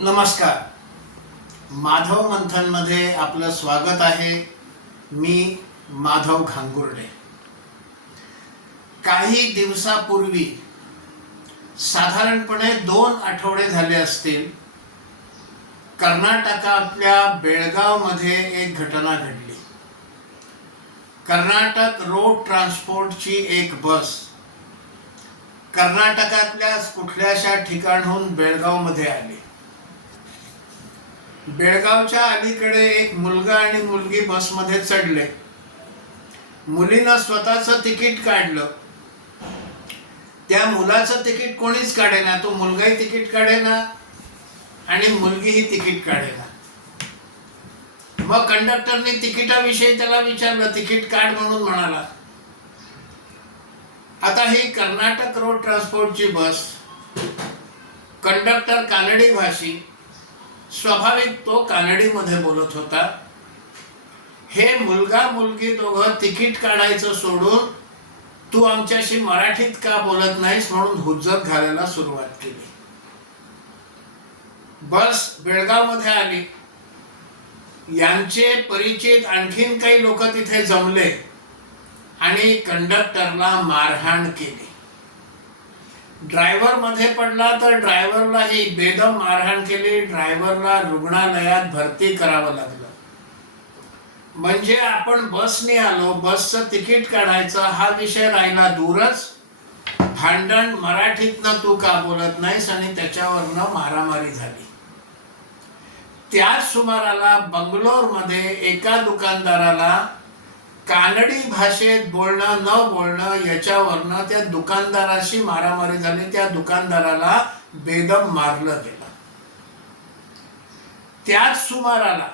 नमस्कार. माधव मंथन मध्ये आपलं स्वागत आहे. मी माधव घांगुर्डे. काही दिवसापूर्वी साधारणपणे 2 आठवडे झाले असतील, कर्नाटकातल्या बेळगाव मध्ये एक घटना घडली. कर्नाटक रोड ट्रान्सपोर्टची एक बस कर्नाटकातल्या कुठल्याशा ठिकाणाहून बेळगाव मध्ये आली. बेळगावच्या अलीकडे एक मुलगा आणि मुलगी बसमध्ये चढले. मुलीनं स्वतःचं तिकीट काढलं. त्या मुलाचं तिकीट कोणीच काढेना. तो मुलगाही तिकीट काढेना आणि मुलगीही तिकीट काढेना. मग कंडक्टरने तिकिटाविषयी त्याला विचारलं, तिकीट काढ म्हणून म्हणाला. आता ही कर्नाटक रोड ट्रान्सपोर्टची बस. कंडक्टर कानडी भाषी. स्वाभाविक तो कानडीमध्ये बोलत होता. हे मुलगा मुलगी दोघं तिकीट काढायचं सोडून तू आमच्याशी मराठीत का बोलत नाहीस म्हणून हुज्जत घालायला सुरुवात केली. बस बेळगाव मध्ये आली. यांचे परिचित आणखीन काही लोक तिथे जमले आणि कंडक्टरला मारहाण केली. ड्रायव्हर मध्ये पडला तर ड्रायव्हरलाही बेदम मारहाण केली. ड्रायव्हरला रुग्णालयात भरती करावं लागलं. म्हणजे आपण बसने आलो, बसचं तिकीट काढायचं हा विषय राहिला दूरच, भांडण मराठीतनं तू का बोलत नाहीस आणि त्याच्यावरनं मारामारी झाली. त्याच सुमाराला बंगलोर मध्ये एका दुकानदाराला कानडी भाषेत बोलणं न बोलणं याच्यावरनं त्या दुकानदाराशी मारामारी झाली. त्या दुकानदाराला बेदम मारलं गेलं. त्याच सुमाराला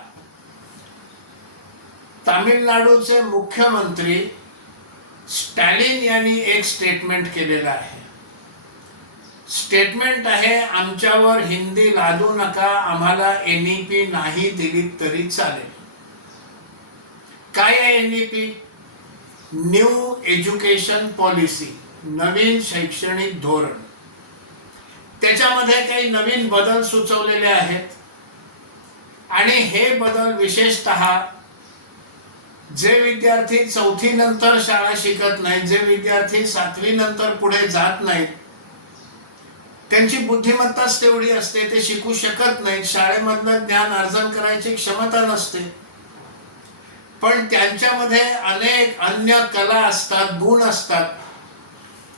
तामिळनाडूचे मुख्यमंत्री स्टॅलिन यांनी एक स्टेटमेंट केलेलं आहे. स्टेटमेंट आहे, आमच्यावर हिंदी लादू नका, आम्हाला NEP नाही दिली तरी चालेल. काय आहे NEP? न्यू एज्युकेशन पॉलिसी, नवीन शैक्षणिक धोरण. त्याच्यामध्ये काही नवीन बदल सुचवलेले आहेत आणि हे बदल विशेषतः जे विद्यार्थी 4थी नंतर शाळा शिकत नाहीत, जे विद्यार्थी 7वी नंतर पुढे जात नाहीत, त्यांची बुद्धिमत्ताच तेवढी असते, ते शिकू शकत नाहीत, शाळेमधलं ज्ञान अर्जन करायची क्षमता नसते, पण त्यांच्यामध्ये अनेक अन्य कला असतात, गुण असतात.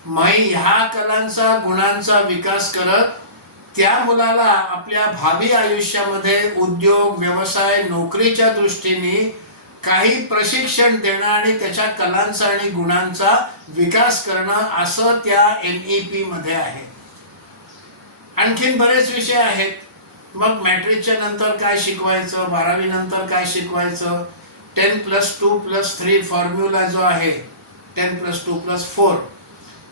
ह्या कलांचा गुणांचा विकास करत त्या मुलाला आपल्या भावी आयुष्यामध्ये उद्योग, व्यवसाय, नोकरीच्या दृष्टीने काही प्रशिक्षण देणं आणि त्याच्या कलांचा आणि गुणांचा विकास करणं असं त्या NEP मध्ये आहे. आणखीन बरेच विषय आहेत. मग मॅट्रिकच्या नंतर काय शिकवायचं, 12वी नंतर काय शिकवायचं, 10+2+3 फॉर्म्युला जो आहे, 10+2+4,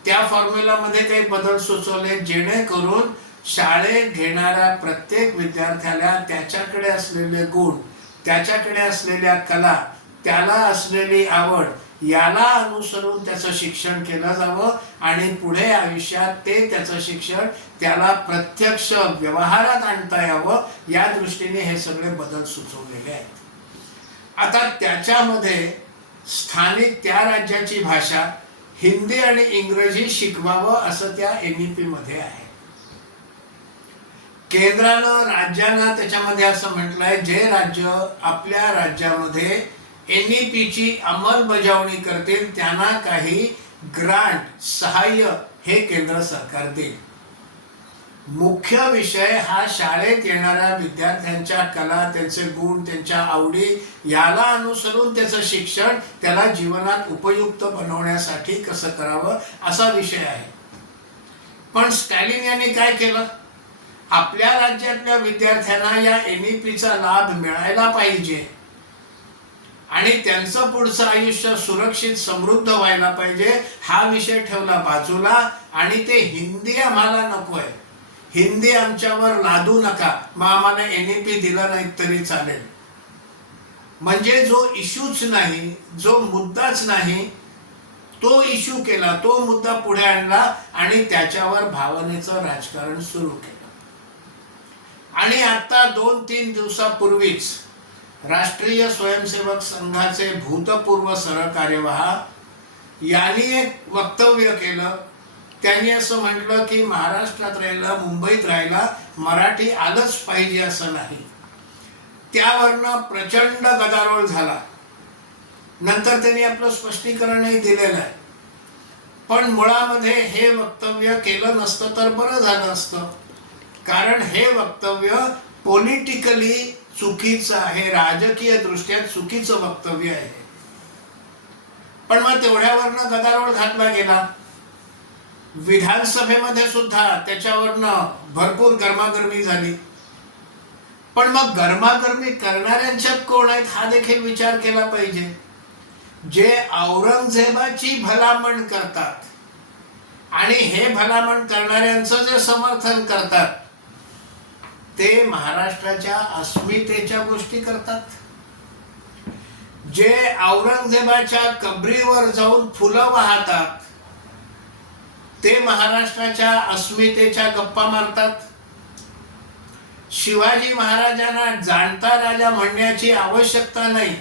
त्या फॉर्म्युलामध्ये काही बदल सुचवले जेणेकरून शाळेत घेणाऱ्या प्रत्येक विद्यार्थ्याला त्याच्याकडे असलेले गुण, त्याच्याकडे असलेल्या कला, त्याला असलेली आवड याला अनुसरून त्याचं शिक्षण केलं जावं आणि पुढे आयुष्यात ते त्याचं शिक्षण त्याला प्रत्यक्ष व्यवहारात आणता यावं, या दृष्टीने हे सगळे बदल सुचवलेले आहेत. आता त्याच्यामध्ये स्थानिक त्या राज्याची भाषा हिंदी आणि इंग्रजी शिकवावं असं त्या NEP मध्ये आहे. केंद्रानं राज्यांना त्याच्यामध्ये असं म्हटलंय, जे राज्य आपल्या राज्यामध्ये NEP ची अंमलबजावणी करतील त्यांना काही ग्रांट, सहाय्य हे केंद्र सरकार देईल. मुख्य विषय हा शाळेत येणाऱ्या विद्यार्थ्यांच्या कला, त्यांचे गुण, त्यांच्या आवडी याला अनुसरून त्याचं शिक्षण त्याला जीवनात उपयुक्त बनवण्यासाठी कसं करावं असा विषय आहे. पण स्टॅलिन यांनी काय केलं? आपल्या राज्यातल्या विद्यार्थ्यांना या NEP चा लाभ मिळायला पाहिजे आणि त्यांचं पुढचं आयुष्य सुरक्षित समृद्ध व्हायला पाहिजे हा विषय ठेवला बाजूला आणि ते हिंदी आम्हाला नकोय, हिंदी आमच्यावर लादू नका, मग आम्हाला NEP दिला नाही तरी चालेल. म्हणजे जो इश्यूच नाही, जो मुद्दाच नाही, तो इश्यू केला, तो मुद्दा पुढे आणला आणि त्याच्यावर भावनेचं राजकारण सुरू केलं. आणि आता 2-3 दिवसापूर्वीच राष्ट्रीय स्वयंसेवक संघाचे भूतपूर्व सरकार्यवाह यांनी एक वक्तव्य केलं. त्यांनी असं म्हटलं की महाराष्ट्रात राहायला, मुंबईत राहायला मराठी आलंच पाहिजे असं नाही. त्यावरनं प्रचंड गदारोळ झाला. नंतर त्यांनी आपलं स्पष्टीकरणही दिलेलं आहे. पण मुळामध्ये हे वक्तव्य केलं नसतं तर बरं झालं असतं, कारण हे वक्तव्य पॉलिटिकली चुकीचं आहे, राजकीय दृष्ट्या चुकीचं वक्तव्य आहे. पण मग तेवढ्यावरनं गदारोळ घातला गेला. विधानसभेमध्ये सुद्धा त्याच्यावरनं भरपूर गरमागरमी झाली. पण मग गरमागरमी करणाऱ्यांच्यात कोण आहेत हा देखील विचार केला पाहिजे. जे औरंगजेबाची भलामण करतात आणि हे भलामण करणाऱ्यांचं जे समर्थन करतात ते महाराष्ट्राच्या अस्मितेच्या गोष्टी करतात. जे औरंगजेबाच्या कबरीवर जाऊन फुलं वाहतात ते महाराष्ट्राच्या अस्मितेच्या गप्पा मारतात. शिवाजी महाराजांना जाणता राजा म्हणण्याची आवश्यकता नाही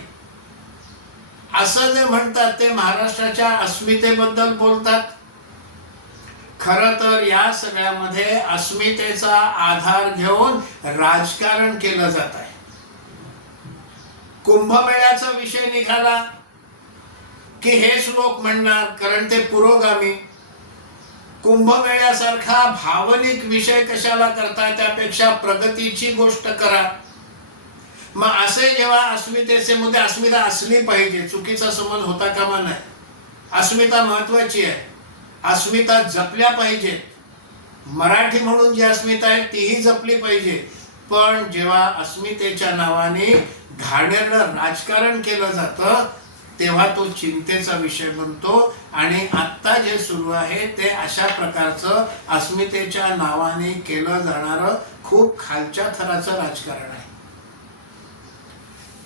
असं जे म्हणतात ते महाराष्ट्राच्या अस्मितेबद्दल बोलतात. खरं तर या सगळ्यामध्ये अस्मितेचा आधार घेऊन राजकारण केलं जात आहे. कुंभमेळ्याचा विषय निघाला की हेच लोक म्हणणार, कारण ते पुरोगामी, कुंभमेळ्यासारखा भावनिक विषय कशाला करता, त्यापेक्षा प्रगतीची गोष्ट करा. मग असे जेव्हा अस्मितेचे मुद्दे, अस्मिता असली पाहिजे, चुकीचा समज होता कामा नये. अस्मिता महत्वाची आहे, अस्मिता जपल्या पाहिजे. मराठी म्हणून जी अस्मिता आहे तीही जपली पाहिजे. पण जेव्हा अस्मितेच्या नावाने घाणेरडं राजकारण केलं जातं तेव्हा तो चिंतेचा विषय बनतो. आणि आत्ता जे सुरू आहे ते अशा प्रकारचं अस्मितेच्या नावाने केलं जाणारं खूप खालच्या थराचं राजकारण आहे.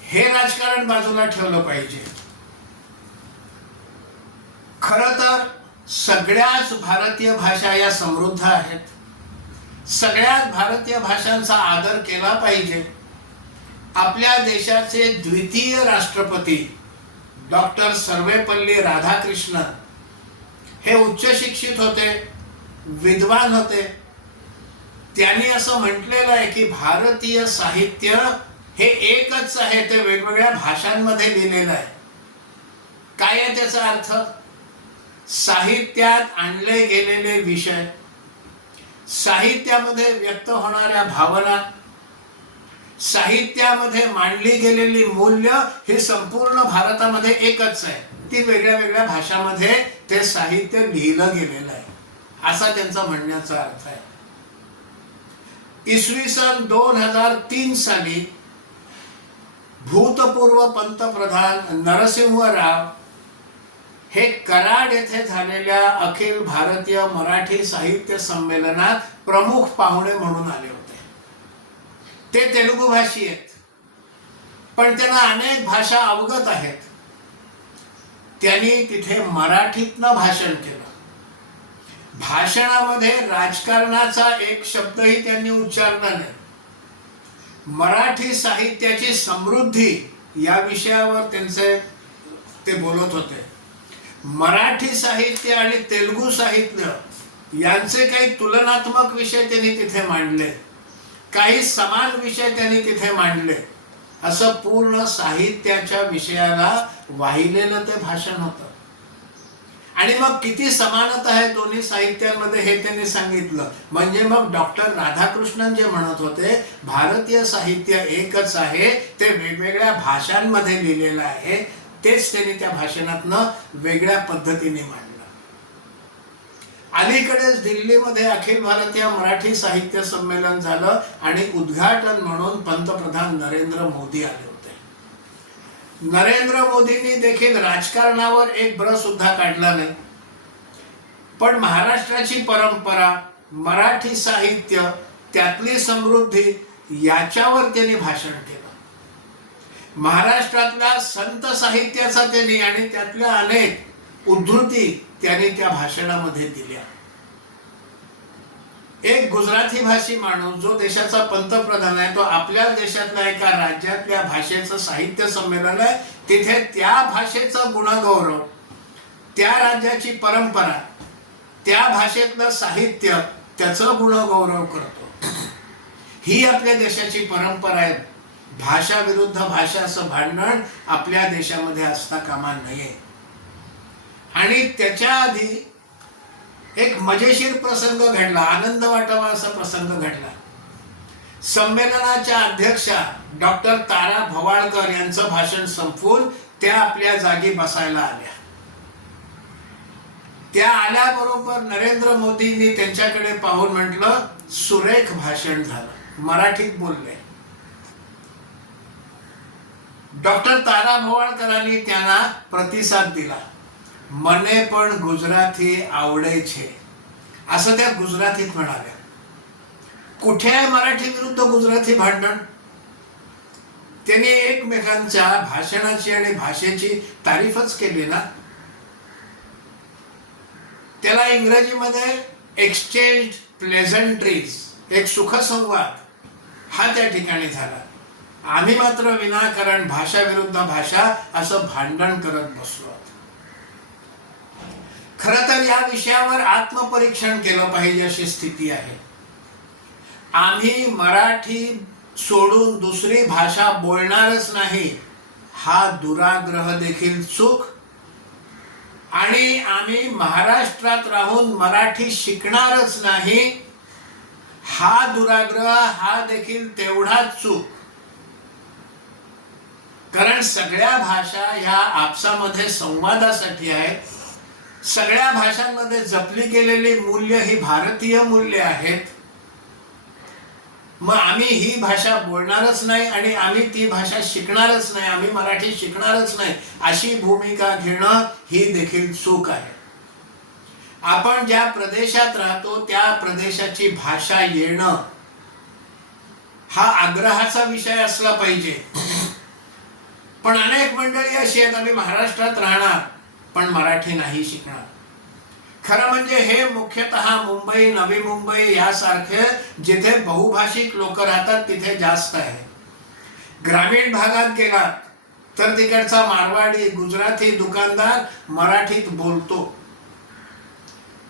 हे राजकारण बाजूला ठेवलं पाहिजे. खरं तर सगळ्याच भारतीय भाषा या समृद्ध आहेत. सगळ्याच भारतीय भाषांचा आदर केला पाहिजे. आपल्या देशाचे द्वितीय राष्ट्रपती डॉक्टर सर्वेपल्ली राधाकृष्णन हे उच्च शिक्षित होते, विद्वान होते. त्यांनी असं म्हटलेलं आहे की भारतीय साहित्य हे एकच आहे, ते वेगवेगळ्या भाषांमध्ये लिहिलेलं आहे. काय आहे त्याचा अर्थ? साहित्यात आणले गेलेले विषय, साहित्यामध्ये व्यक्त होणाऱ्या भावना, साहित्यामध्ये मांडली गेलेली मूल्य हे संपूर्ण भारतामध्ये एकच आहे. ती वेगळ्या वेगळ्या भाषांमध्ये ते साहित्य लिहिलं गेलेलं आहे असा त्यांचा म्हणण्याचा अर्थ आहे. इसवी सन 2003 साली भूतपूर्व पंतप्रधान नरसिंह राव हे कराड येथे झालेल्या अखिल भारतीय मराठी साहित्य संमेलनात प्रमुख पाहुणे म्हणून आले होते. ते तेलुगू भाषी आहेत, पण त्यांना अनेक भाषा अवगत आहेत. त्यांनी तिथे मराठीतनं भाषण केलं. भाषणामध्ये राजकारणाचा एक शब्दही त्यांनी उच्चारला नाही. मराठी साहित्याची समृद्धी या विषयावर ते बोलत होते. मराठी साहित्य आणि तेलुगू साहित्य यांचे काही तुलनात्मक विषय त्यांनी तिथे मांडले, काही समान विषय त्यांनी तिथे मांडले. असं पूर्ण साहित्याच्या विषयाला वाहिलेलं ते भाषण होतं. आणि मग किती समानता आहे दोन्ही साहित्यांमध्ये हे त्यांनी सांगितलं. म्हणजे मग डॉक्टर राधाकृष्णन जे म्हणत होते भारतीय साहित्य एकच आहे, ते वेगवेगळ्या भाषांमध्ये लिहिलेलं आहे, तेच त्यांनी त्या भाषणातनं वेगळ्या पद्धतीने मांडलं. अलीकडेच दिल्लीमध्ये अखिल भारतीय मराठी साहित्य संमेलन झालं आणि उद्घाटन म्हणून पंतप्रधान नरेंद्र मोदी आले होते. नरेंद्र मोदींनी देखील राजकारणावर एक ब्र सुद्धा काढला नाही, पण महाराष्ट्राची परंपरा, मराठी साहित्य, त्यातली समृद्धी याच्यावर त्यांनी भाषण केलं. महाराष्ट्रातल्या संत साहित्याचा त्यांनी आणि त्यातल्या अनेक उद्धृती त्यांनी त्या भाषणामध्ये दिल्या. एक गुजराती भाषी माणूस जो देशाचा पंतप्रधान आहे, तो आपल्या देशातल्या एका राज्यातल्या भाषेचं साहित्य संमेलन आहे, तिथे त्या भाषेचा गुणगौरव, त्या राज्याची परंपरा, त्या भाषेतलं साहित्य, त्याचं गुणगौरव करतो. ही आपल्या देशाची परंपरा आहे. भाषा विरुद्ध भाषा असं भांडण आपल्या देशामध्ये असता कामा नये. आणि त्याच्या आधी एक मजेशीर प्रसंग घडला, आनंद वाटावा असा प्रसंग घडला. संमेलनाच्या अध्यक्षा डॉक्टर तारा भवाळकर यांचं भाषण संपवून त्या आपल्या जागी बसायला आल्या. त्या आल्याबरोबर नरेंद्र मोदींनी त्यांच्याकडे पाहून म्हटलं, सुरेख भाषण झालं. मराठीत बोलले. डॉक्टर तारा भवाळकरांनी त्यांना प्रतिसाद दिला, मने पण गुजराती आवडे छे, असं त्या गुजरातीत म्हणाल्या. कुठे आहे मराठी विरुद्ध गुजराती भांडण? त्यांनी एकमेकांच्या भाषणाची आणि भाषेची तारीफच केली ना. त्याला इंग्रजीमध्ये एक्सचेंज प्लेझंट्रीज, एक सुखसंवाद हा त्या ठिकाणी झाला. आम्ही मात्र विनाकारण भाषा विरुद्ध भाषा असं भांडण करत बसलो. खरं तर या विषयावर आत्मपरीक्षण केलं पाहिजे अशी स्थिती आहे. आम्ही मराठी सोडून दुसरी भाषा बोलणारच नाही हा दुराग्रह देखील चूक, आणि आम्ही महाराष्ट्रात राहून मराठी शिकणारच नाही हा दुराग्रह हा देखील तेवढाच चूक. कारण सगळ्या भाषा ह्या आपसामध्ये संवादासाठी आहेत. सगळ्या भाषांमध्ये जपली गेलेली मूल्य ही भारतीय मूल्य आहेत. मग आम्ही ही भाषा बोलणारच नाही आणि आम्ही ती भाषा शिकणारच नाही, आम्ही मराठी शिकणारच नाही अशी भूमिका घेणं ही देखील चूक आहे. आपण ज्या प्रदेशात राहतो त्या प्रदेशाची भाषा येणं हा आग्रहाचा विषय असला पाहिजे. पण अनेक मंडळी अशी आहेत, आम्ही महाराष्ट्रात राहणार पण मराठी नाही शिकणार. खरं म्हणजे हे मुख्यतः मुंबई, नवी मुंबई यासारखे जिथे बहुभाषिक लोक राहतात तिथे जास्त आहे. ग्रामीण भागात गेलात तर तिकडचा मारवाडी, गुजराती दुकानदार मराठीत बोलतो.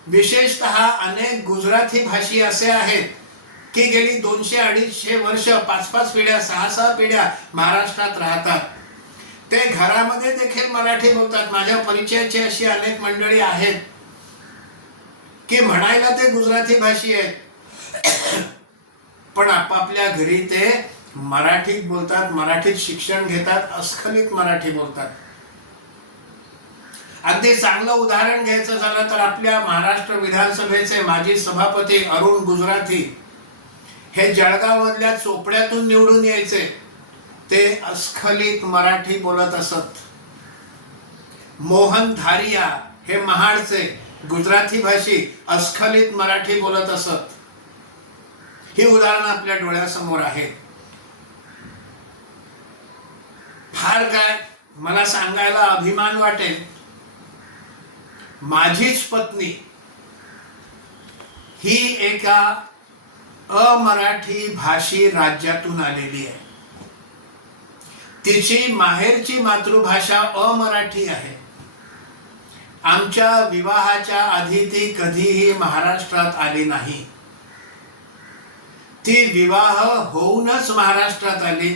विशेषतः अनेक गुजराती भाषी असे आहेत की गेली 200-250 वर्ष, 5-5 पिढ्या, 6-6 पिढ्या महाराष्ट्रात राहतात. ते घरामध्ये देखील मराठी बोलतात. माझ्या परिचयाची अशी अनेक मंडळी आहेत की म्हणायला ते गुजराती भाषी आहेत पण आपापल्या घरी ते मराठीत बोलतात, मराठीत शिक्षण घेतात, अस्खलित मराठी बोलतात. अगदी चांगलं उदाहरण घ्यायचं झालं तर आपल्या महाराष्ट्र विधानसभेचे माजी सभापती अरुण गुजराती हे जळगाव मधल्या चोपड्यातून निवडून यायचे. ते अस्खलित मराठी बोलत असत. मोहन धारिया हे महाडचे गुजराती भाषी अस्खलित मराठी बोलत असत. ही उदाहरणं आपल्या डोळ्यासमोर आहेत. फार काय मला सांगायला अभिमान वाटेल, माझीच पत्नी ही एका अमराठी भाषी राज्यातून आलेली आहे. तिची माहेरची मातृभाषा अमराठी आहे. आमच्या विवाहाच्या आधी ती कधीही महाराष्ट्रात आली नाही. ती विवाह होऊनच महाराष्ट्रात आली,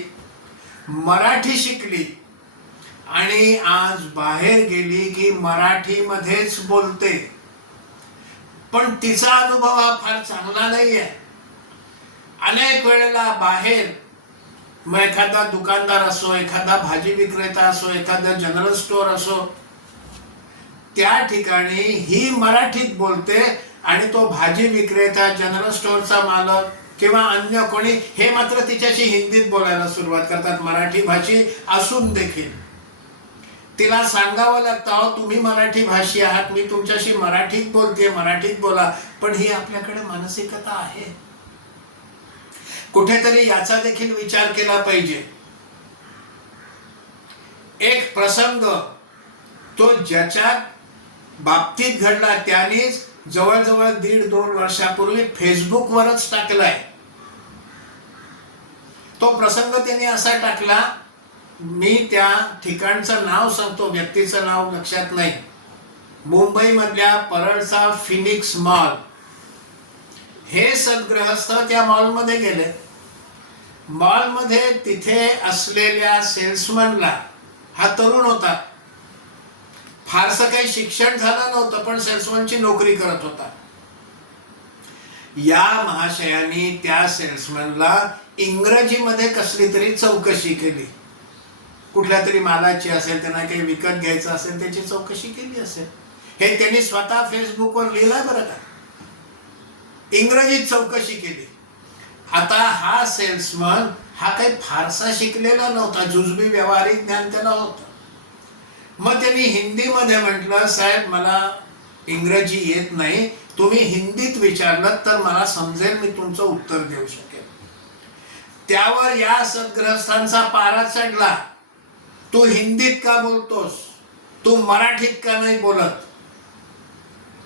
मराठी शिकली आणि आज बाहेर गेली की मराठीमध्येच बोलते. पण तिचा अनुभव हा फार चांगला नाहीये. अनेक वेळेला बाहेर मग एखादा दुकानदार असो, एखादा भाजी विक्रेता असो, एखादा जनरल स्टोअर असो, त्या ठिकाणी ही मराठीत बोलते आणि तो भाजी विक्रेता, जनरल स्टोअरचा मालक किंवा अन्य कोणी हे मात्र तिच्याशी हिंदीत बोलायला सुरुवात करतात, मराठी भाषी असून देखील. तिला सांगावं लागतं, अहो तुम्ही मराठी भाषी आहात, मी तुमच्याशी मराठीत बोलते, मराठीत बोला. पण ही आपल्याकडे मानसिकता आहे. कुठेतरी याचा देखील विचार केला पाहिजे. एक प्रसंग तो ज्याच्या बाबतीत घडला त्यानेच जवळजवळ 1.5-2 वर्षापूर्वी फेसबुकवरच टाकलाय. तो प्रसंग त्यांनी असा टाकला, मी त्या ठिकाणचं नाव सांगतो, व्यक्तीचं नाव लक्षात नाही. मुंबई मधल्या परळचा फिनिक्स मॉल. हे सद्गृहस्थ त्या मॉलमध्ये गेले. मॉलमध्ये तिथे असलेल्या सेल्समनला, हा तरुण होता, फारसं काही शिक्षण झालं नव्हतं, पण सेल्समनची नोकरी करत होता. या महाशयानी त्या सेल्समनला इंग्रजीमध्ये कसली तरी चौकशी केली. कुठल्या तरी मालाची असेल, त्यांना काही विकत घ्यायचं असेल, त्याची चौकशी केली असेल. हे त्यांनी स्वतः फेसबुकवर लिहिलंय बरं का. इंग्रजीत चौकशी केली. आता हा सेल्समन हा काही फारसा शिकलेला नव्हता, जुजबी व्यावहारिक ज्ञान त्याला होतं. मग त्यांनी हिंदीमध्ये म्हटलं, साहेब मला इंग्रजी येत नाही, तुम्ही हिंदीत विचारलं तर मला समजेल, मी तुमचं उत्तर देऊ शकेल. त्यावर या सद्गृहस्थांचा पारा चढला, तू हिंदीत का बोलतोस, तू मराठीत का नाही बोलत.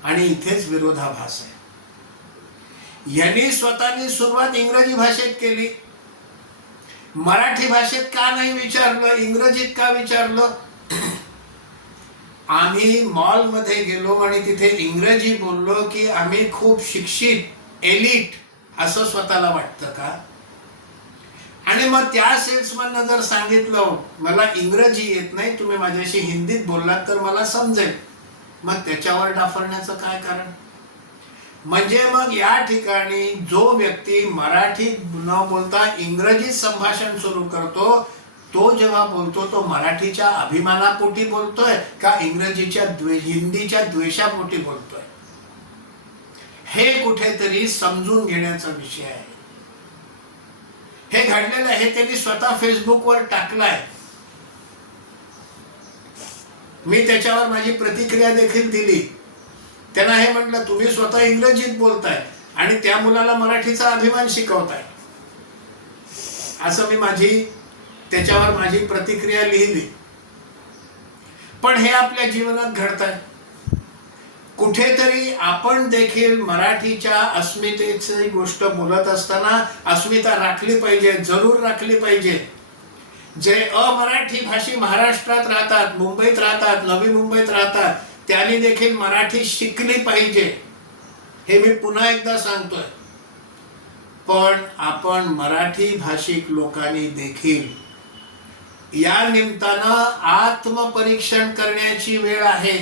आणि इथेच विरोधाभास आहे. यांनी स्वतःनी सुरुवात इंग्रजी भाषेत केली. मराठी भाषेत का नाही विचारलं, इंग्रजीत का विचारलं. आम्ही मॉलमध्ये गेलो आणि तिथे इंग्रजी बोललो की आम्ही खूप शिक्षित, एलिट असं स्वतःला वाटतं का. आणि मग त्या सेल्समननं जर सांगितलं मला इंग्रजी येत नाही, तुम्ही माझ्याशी हिंदीत बोललात तर मला समजेल, मग त्याच्यावर डाफरण्याचं काय कारण. म्हणजे मग या ठिकाणी जो व्यक्ती मराठीत न बोलता इंग्रजीत संभाषण सुरू करतो, तो जेव्हा बोलतो तो मराठीच्या अभिमानापोटी बोलतोय का इंग्रजीच्या हिंदीच्या द्वेषापोटी बोलतोय, हे कुठेतरी समजून घेण्याचा विषय आहे. हे घडलेलं आहे, त्यांनी स्वतः फेसबुकवर टाकलाय. मी त्याच्यावर माझी प्रतिक्रिया देखील दिली. त्यांना हे म्हटलं, तुम्ही स्वतः इंग्रजीत बोलताय आणि त्या मुलाला मराठीचा अभिमान शिकवताय. असं मी त्याच्यावर माझी प्रतिक्रिया लिहिली. पण हे आपल्या जीवनात घडतंय. कुठेतरी आपण देखील मराठीच्या अस्मितेची गोष्ट बोलत असताना अस्मिता राखली पाहिजे, जरूर राखली पाहिजे. जे अमराठी भाषी महाराष्ट्रात राहतात, मुंबईत राहतात, नवी मुंबईत राहतात, त्यांनी देखील मराठी शिकली पाहिजे, हे मी पुन्हा एकदा सांगतोय. पण आपण मराठी भाषिक लोकांनी देखील या निमित्तानं आत्मपरीक्षण करण्याची वेळ आहे.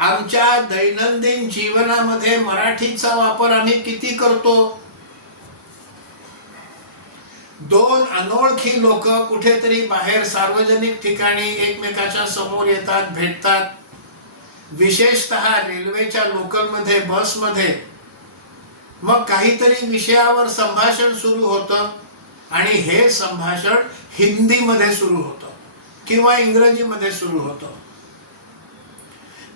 आमच्या दैनंदिन जीवनामध्ये मराठीचा वापर आम्ही किती करतो. 2 अनोळखी लोक कुठेतरी बाहेर सार्वजनिक ठिकाणी एकमेकाच्या समोर येतात, भेटतात. विशेषतः रेल्वेच्या लोकलमध्ये, बसमध्ये. मग काहीतरी विषयावर संभाषण सुरू होतं आणि हे संभाषण हिंदीमध्ये सुरू होतं किंवा इंग्रजीमध्ये सुरू होतं.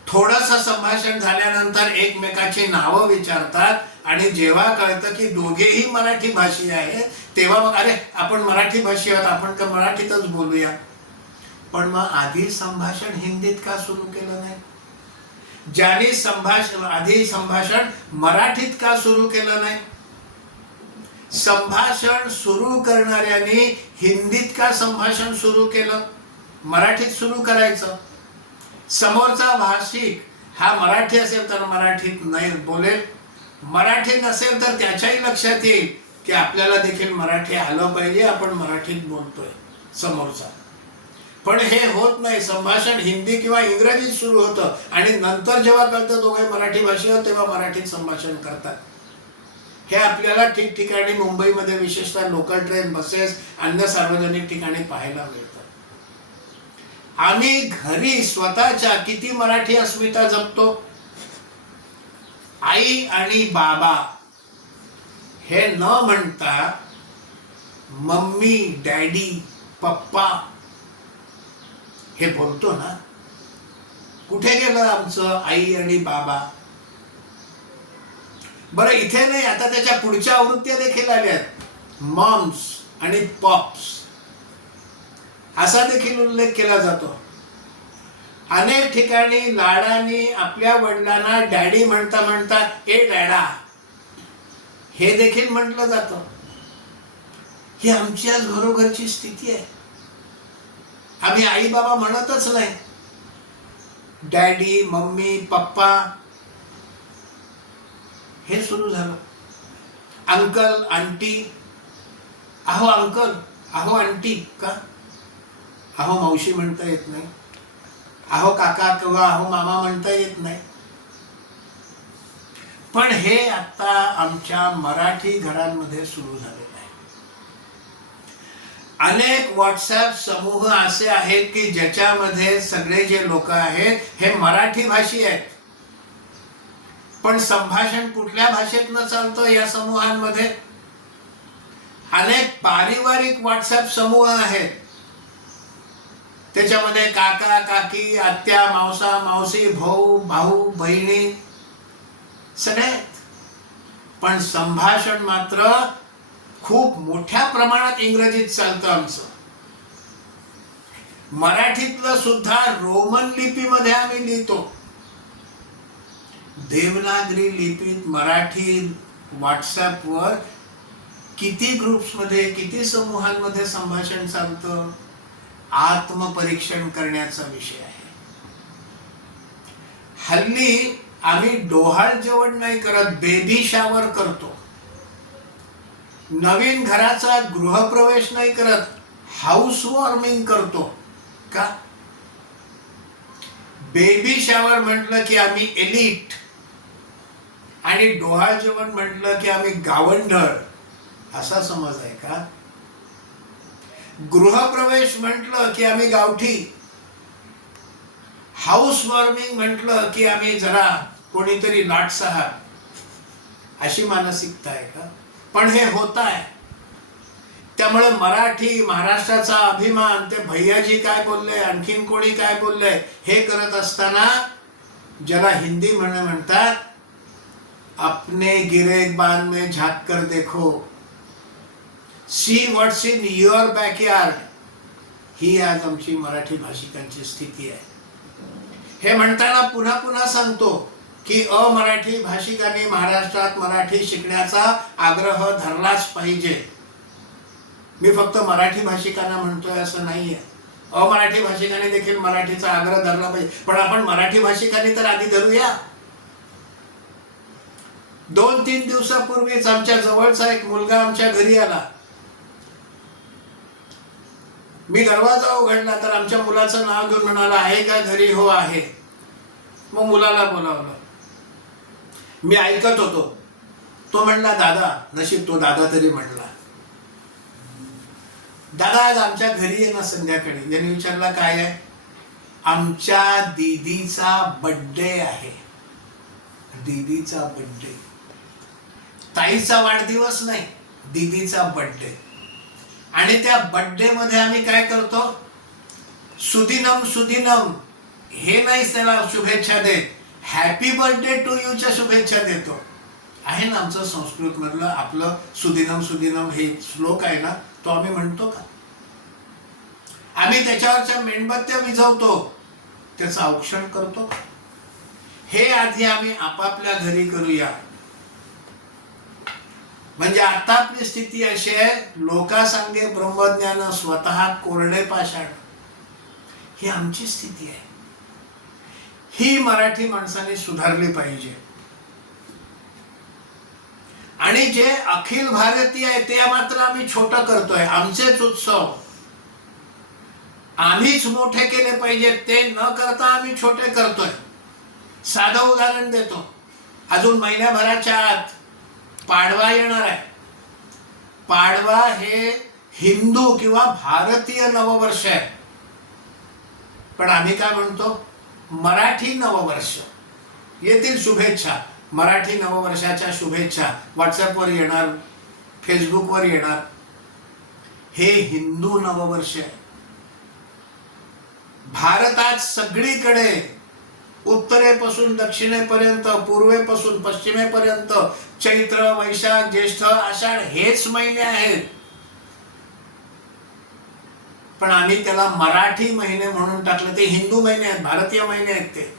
थोडंसं संभाषण झाल्यानंतर एकमेकाची नावं विचारतात आणि जेव्हा कळतं की दोघेही मराठी भाषी आहेत, तेव्हा मग अरे आपण मराठी भाषी आहोत, आपण का मराठीतच बोलूया. पण मग आधी संभाषण हिंदीत का सुरू केलं नाही. ज्यांनी आधी संभाषण मराठीत का सुरू केलं नाही. संभाषण सुरू करणाऱ्यांनी हिंदीत का संभाषण सुरू केलं, मराठीत सुरू करायचं. समोरचा भाषिक हा मराठी असेल तर मराठीत नाही बोलेल, मराठी नसेल तर त्याच्याही लक्षात येईल की आपल्याला देखील मराठी आलं पाहिजे, आपण मराठीत बोलतोय समोरचा. पण हे होत नाही. संभाषण हिंदी किंवा इंग्रजीत सुरू होतं आणि नंतर जेव्हा कळतं दोघे मराठी भाषी आहोत तेव्हा मराठीत संभाषण करतात. हे आपल्याला ठिकठिकाणी मुंबईमध्ये विशेषतः लोकल ट्रेन, बसेस, अन्य सार्वजनिक ठिकाणी पाहायला मिळतात. आम्ही घरी स्वतःच्या किती मराठी अस्मिता जपतो. आई आणि बाबा हे न म्हणता मम्मी, डॅडी, पप्पा हे बोलतो ना. कुठे गेलं आमचं आई आणि बाबा. बरं इथे नाही, आता त्याच्या पुढच्या आवृत्त्या देखील आल्यात. मॉम्स आणि पॉप्स असा देखील उल्लेख केला जातो. अनेक ठिकाणी लाडाने आपल्या वडिलांना डॅडी म्हणता म्हणता ए डॅडा हे देखील म्हटलं जातं. ही आमची आज घरोघरची स्थिती आहे. आम्ही आई बाबा म्हणतच नाही, डॅडी मम्मी पप्पा हे सुरू झालं. अंकल आंटी, अहो अंकल अहो आंटी का, अहो मावशी म्हणता येत नाही, अहो काका किंवा अहो मामा म्हणता येत नाही. पण हे आता आमच्या मराठी घरांमध्ये सुरू झालेलं आहे. अनेक व्हॉट्सअप समूह असे आहेत की ज्याच्यामध्ये सगळे जे लोक आहेत हे मराठी भाषी आहेत, पण संभाषण कुठल्या भाषेतनं चालतं या समूहांमध्ये. अनेक पारिवारिक व्हॉट्सअप समूह आहेत, त्याच्यामध्ये काका काकी आत्या मावसा मावशी भाऊ भाऊ बहिणी सगळे आहेत. पण संभाषण मात्र खूप मोठ्या प्रमाणात इंग्रजीत चालतं आमचं. मराठीतलं सुद्धा रोमन लिपीमध्ये आम्ही लिहितो. देवनागरी लिपीत मराठी व्हॉट्सअपवर किती ग्रुप्समध्ये किती समूहांमध्ये संभाषण चालतं, आत्मपरीक्षण करण्याचा विषय आहे. हल्ली आम्ही डोहाळ जेवण नाही करत, बेबी शावर करतो. नवीन घराचा गृहप्रवेश नाही करत, हाऊस वॉर्मिंग करतो. का? बेबी शावर म्हटलं की आम्ही एलिट आणि डोहाळ जेवण म्हटलं की आम्ही गावंढळ असा समज आहे का? गृहप्रवेश म्हटलं की आम्ही गावठी, हाऊस वॉर्मिंग म्हटलं की आम्ही जरा कोणीतरी लाटसहार, अशी मानसिकता आहे का? पण हे होत आहे. त्यामुळे मराठी महाराष्ट्राचा अभिमान, ते भैयाजी काय बोलले आणखीन कोणी काय बोलले हे करत असताना ज्याला हिंदी म्हणतात, अपने गिरेबान में झांक कर देखो, see what's in your backyard, ही आज आमची मराठी भाषिकांची स्थिती आहे. हे म्हणताना पुन्हा पुन्हा सांगतो की अमराठी भाषिकांनी महाराष्ट्रात मराठी शिकण्याचा आग्रह धरलाच पाहिजे. मी फक्त मराठी भाषिकांना म्हणतोय असं नाहीये, अमराठी भाषिकांनी देखील मराठीचा आग्रह धरला पाहिजे. पण आपण मराठी भाषिकांनी तर आधी धरूया. 2-3 दिवसापूर्वीच आमच्या जवळचा एक मुलगा आमच्या घरी आला. मी दरवाजा उघडला तर आमच्या मुलाचं नाव घेऊन म्हणाला, आहे का घरी? हो आहे. मग मुलाला बोलावलं. मी ऐकत होतो. तो म्हणला दादा, नशीब तो दादा तरी म्हणला, दादा आज आमच्या घरी ये ना संध्याकाळी. यांनी विचारला काय आहे? आमच्या दीदीचा बर्थडे आहे. दीदीचा बर्थडे, ताईचा वाढदिवस नाही, दीदीचा बर्थडे. आणि त्या बर्थडे मध्ये आम्ही काय करतो? सुदिनम सुदिनम हे नाही त्याला शुभेच्छा देत, हॅपी बर्थडे टू यू च्या शुभेच्छा देतो. आहे ना आमचं संस्कृत मधलं आपलं सुदिनम सुदिनम हे श्लोक आहे ना, तो आम्ही म्हणतो का? आम्ही त्याच्यावरच्या मेणबत्त्या विझवतो, त्याचं औक्षण करतो का? हे आधी आम्ही आपापल्या घरी करूया. म्हणजे आता आपली स्थिती अशी आहे, लोकांसांगे ब्रह्मज्ञान स्वतः कोरडे पाषाण, ही आमची स्थिती आहे. ही मराठी माणसाने सुधारली पाहिजे. आणि जे अखिल भारतीय आहे ते मात्र आम्ही छोटं करतोय. आमचेच उत्सव आम्हीच मोठे केले पाहिजेत, ते न करता आम्ही छोटे करतोय. साधं उदाहरण देतो. अजून महिन्याभराच्या आत पाडवा येणार आहे. पाडवा हे हिंदू किंवा भारतीय नववर्ष आहे, पण आम्ही काय म्हणतो? मराठी नववर्ष. येतील शुभेच्छा, मराठी नववर्षाच्या शुभेच्छा व्हॉट्सअपवर येणार, फेसबुकवर येणार. हे हिंदू नववर्ष आहे. भारतात सगळीकडे उत्तरेपासून दक्षिणेपर्यंत, पूर्वेपासून पश्चिमेपर्यंत चैत्र वैशाख ज्येष्ठ आषाढ हेच महिने आहेत. पण आम्ही त्याला मराठी महिने म्हणून टाकलं. ते हिंदू महिने आहेत, भारतीय महिने आहेत, ते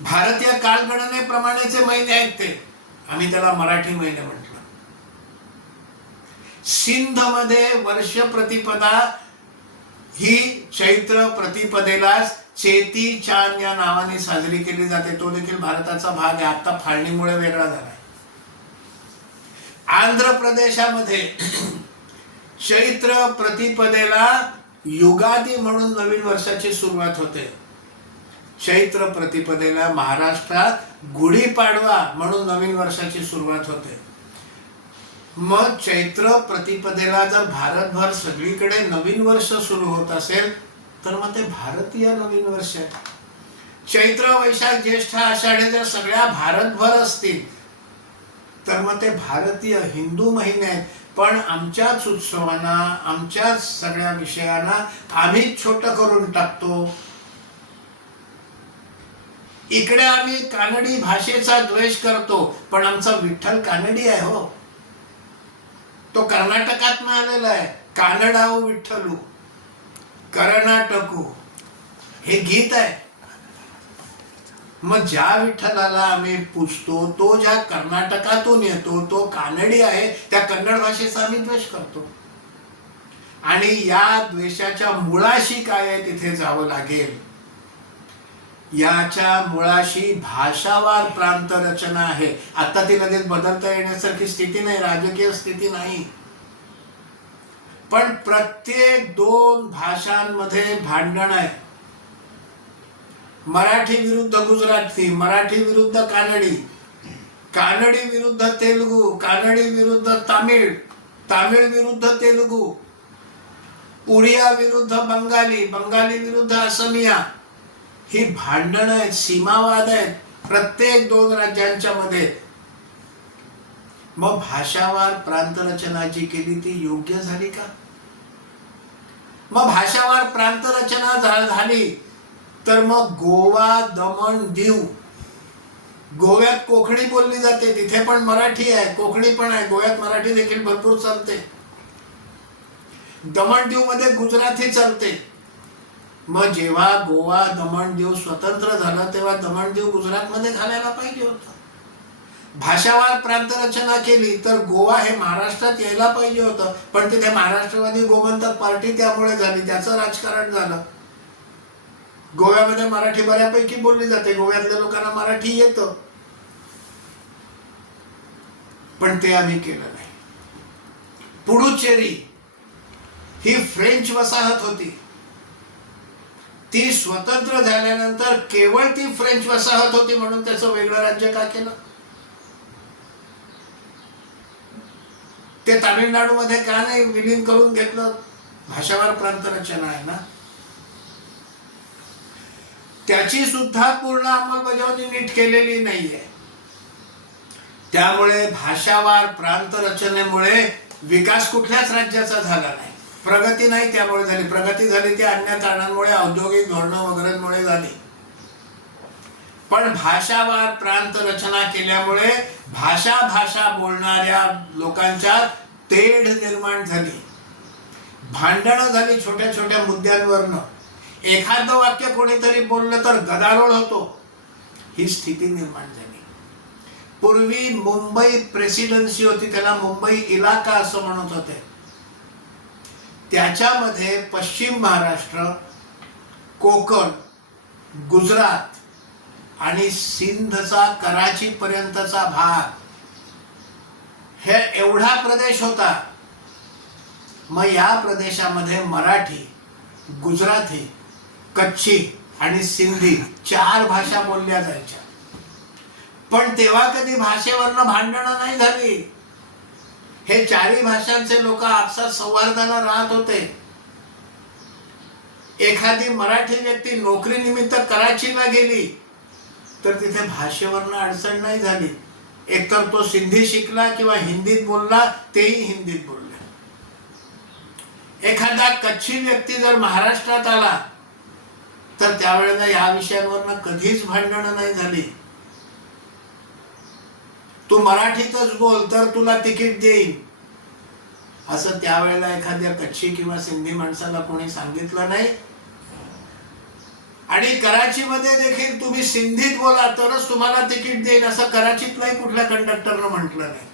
भारतीय कालगणनेप्रमाणेचे महिने आहेत, ते आम्ही त्याला मराठी महिने म्हटलं. सिंध मध्ये वर्ष प्रतिपदा ही चैत्र प्रतिपदेलाच चेती चांद या नावाने साजरी केली जाते. तो देखील भारताचा भाग आहे, आता फाळणीमुळे वेगळा झालाय. आंध्र प्रदेशामध्ये चैत्र प्रतिपदेला युगादी म्हणून नवीन वर्षाची सुरुवात होते. चैत्र प्रतिपदेला महाराष्ट्रात गुढीपाडवा म्हणून नवीन वर्षाची सुरुवात होते. मग चैत्र प्रतिपदेला जर भारतभर सगळीकडे नवीन वर्ष सुरू होत असेल तर मग ते भारतीय नवीन वर्ष आहे. चैत्र वैशाख ज्येष्ठ आषाढ जर सगळ्या भारतभर असतील तर मग ते भारतीय हिंदू महिने आहेत. पण आमच्याच उत्सवांना, आमच्याच सगळ्या विषयांना आम्हीच छोटं करून टाकतो. इकडे आम्ही कानडी भाषेचा द्वेष करतो, पण आमचा विठ्ठल कानडी आहे हो. तो कर्नाटकात आलेला आहे. कानडाऊ विठ्ठलू कर्नाटकू हे गीत आहे. मग ज्या विठ्ठलाला आम्ही पूजतो तो ज्या कर्नाटकातून येतो, तो कानडी आहे, त्या कन्नड भाषेचा आम्ही द्वेष करतो. आणि या द्वेषाच्या मुळाशी काय आहे तिथे जावं लागेल. याच्या मुळाशी भाषावार प्रांत रचना आहे. आता ती लगेच बदलता येण्यासारखी स्थिती नाही, राजकीय स्थिती नाही. पण प्रत्येक दोन भाषांमध्ये भांडण आहे. मराठी विरुद्ध गुजराती, मराठी विरुद्ध कानडी, कानडी विरुद्ध तेलुगू, कानडी विरुद्ध तामिळ, तामिळ विरुद्ध तेलुगू, उडिया विरुद्ध बंगाली, बंगाली विरुद्ध असमिया. ही भांडण आहेत, सीमावाद आहेत प्रत्येक दोन राज्यांच्या मध्ये. मग भाषावार प्रांत रचना जी केली ती योग्य झाली का? मग भाषावार प्रांत रचना झाली तर मग गोवा, दमण, दीव, गोव्यात कोकणी बोलली जाते, तिथे पण मराठी आहे, कोकणी पण आहे. गोव्यात मराठी देखील भरपूर चालते. दमण दीव मध्ये गुजराती चालते. मग जेव्हा गोवा, दमण दीव स्वतंत्र झालं तेव्हा दमण दीव गुजरातमध्ये घालायला पाहिजे होतं. भाषावार प्रांत रचना केली तर गोवा हे महाराष्ट्रात यायला पाहिजे होतं. पण तिथे महाराष्ट्रवादी गोमंतक पार्टी त्यामुळे झाली, त्याचं राजकारण झालं. गोव्यामध्ये मराठी बऱ्यापैकी बोलली जाते, गोव्यातल्या लोकांना मराठी येतं, पण ते आम्ही केलं नाही. पुडुचेरी ही फ्रेंच वसाहत होती. ती स्वतंत्र झाल्यानंतर केवळ ती फ्रेंच वसाहत होती म्हणून त्याचं वेगळं राज्य का केलं? ते तामिळनाडूमध्ये का नाही विलीन करून घेतलं? भाषावार प्रांत रचना आहे ना. त्याची सुद्धा पूर्ण अंमलबजावणी नीट केलेली नाहीये. त्यामुळे भाषावार प्रांत रचनेमुळे विकास कुठल्याच राज्याचा झाला नाही, प्रगती नाही त्यामुळे झाली. प्रगती झाली ती अन्य कारणांमुळे, औद्योगिक धोरणं वगैरेंमुळे झाली. पण भाषावार प्रांत रचना केल्यामुळे भाषा बोलणाऱ्या लोकांच्या तेढ निर्माण झाली, भांडणं झाली छोट्या छोट्या मुद्द्यांवरनं. एखादं वाक्य कोणीतरी बोललं तर गदारोळ होतो, ही स्थिती निर्माण झाली. पूर्वी मुंबई प्रेसिडेन्सी होती, त्याला मुंबई इलाका असं म्हणत होते. त्याच्यामध्ये पश्चिम महाराष्ट्र, कोकण, गुजरात आणि सिंधचा कराची पर्यंतचा भाग हे एवढा प्रदेश होता. मग या प्रदेशामध्ये मराठी, गुजराती, कच्छी आणि सिंधी 4 भाषा बोलल्या जायच्या. पण तेव्हा कधी भाषेवरनं भांडणं नाही झाली. हे 4ही भाषांचे लोक आपसात सौहार्दाने राहत होते. एखादी मराठी व्यक्ती नोकरीनिमित्त कराचीला गेली तर तिथे भाषेवरनं अडचण नाही झाली. एकतर तो सिंधी शिकला किंवा हिंदीत बोलला, तेही हिंदीत बोलले. एखादा कच्छी व्यक्ती जर महाराष्ट्रात आला तर त्यावेळेला या विषयांवरनं कधीच भांडणं नाही झाली. तू मराठीतच बोल तर तुला तिकीट देईन, असं त्यावेळेला एखाद्या कच्छी किंवा सिंधी माणसाला कोणी सांगितलं नाही. आणि कराचीमध्ये देखील तुम्ही सिंधीत बोला तरच तुम्हाला तिकीट देईल असं कराचीतलाही कुठल्या कंडक्टरनं म्हटलं नाही.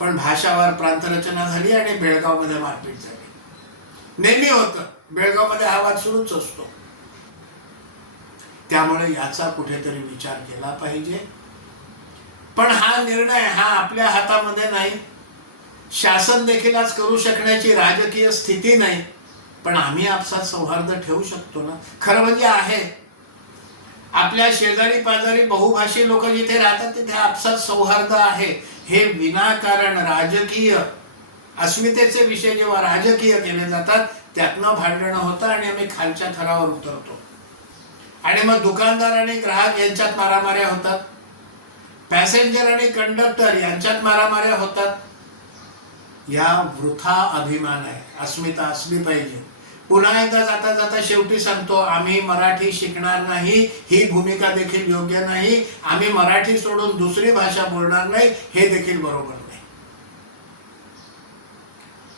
पण भाषावार प्रांतरचना झाली आणि बेळगावमध्ये मारपीट झाली. नेहमी होतं, बेळगावमध्ये हा वाद सुरूच असतो. त्यामुळे याचा कुठेतरी विचार केला पाहिजे. पण हा निर्णय हा आपल्या हातामध्ये नाही. शासन देखील आज करू शकण्याची राजकीय स्थिती नाही. पण आम्ही आपसात सौहार्द ठेवू शकतो ना. खरं म्हणजे आहे, आपल्या शेजारी पाजारी बहुभाषी लोक जिथे राहतात तिथे आपसात सौहार्द आहे. हे विनाकारण राजकीय अस्मितेचे विषय जेव्हा राजकीय केले जातात त्यातनं भांडणं होतं आणि आम्ही खालच्या थरावर उतरतो. आणि मग दुकानदार आणि ग्राहक यांच्यात मारामाऱ्या होतात, पॅसेंजर आणि कंडक्टर यांच्यात मारामाऱ्या होतात. या वृथा अभिमान आहे. अस्मिता असली पाहिजे. पुन्हा एकदा जाता जाता शेवटी सांगतो, आम्ही मराठी शिकणार नाही ही भूमिका देखील योग्य नाही. आम्ही मराठी सोडून दुसरी भाषा बोलणार नाही हे देखील बरोबर नाही.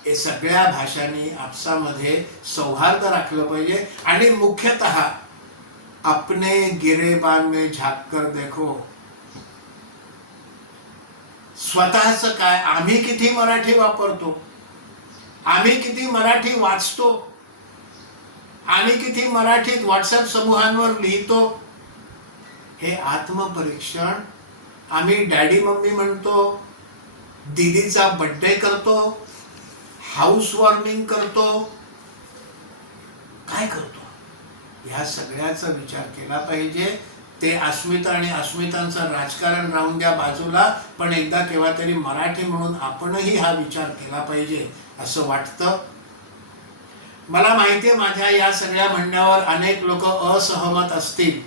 हे सगळ्या भाषांनी आपसामध्ये सौहार्द राखलं पाहिजे. आणि मुख्यतः अपने गिरेबान में झाक कर देखो. स्वतःच काय, आम्ही किती मराठी वापरतो, आम्ही किती मराठी वाचतो, आम्ही किती मराठीत व्हॉट्सअप समूहांवर लिहितो, हे आत्मपरीक्षण. आम्ही डॅडी मम्मी म्हणतो, दीदीचा बर्थडे करतो, हाऊस वॉर्मिंग करतो, काय करतो? ह्या सगळ्याचा विचार केला पाहिजे. ते अस्मिता आणि अस्मितांचं राजकारण राहून द्या बाजूला, पण एकदा केव्हा तरी मराठी म्हणून आपणही हा विचार केला पाहिजे असं वाटतं. मला माहिती आहे माझ्या या सगळ्या म्हणण्यावर अनेक लोक असहमत असतील,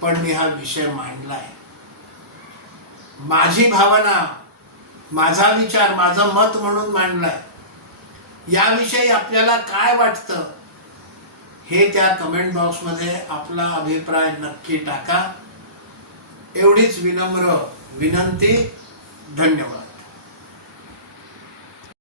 पण मी हा विषय मांडलाय. माझी भावना, माझा विचार, माझं मत म्हणून मांडलाय. याविषयी आपल्याला काय वाटतं हे त्या कमेंट बॉक्समध्ये आपला अभिप्राय नक्की टाका. एवढीच विनम्र विनंती. धन्यवाद.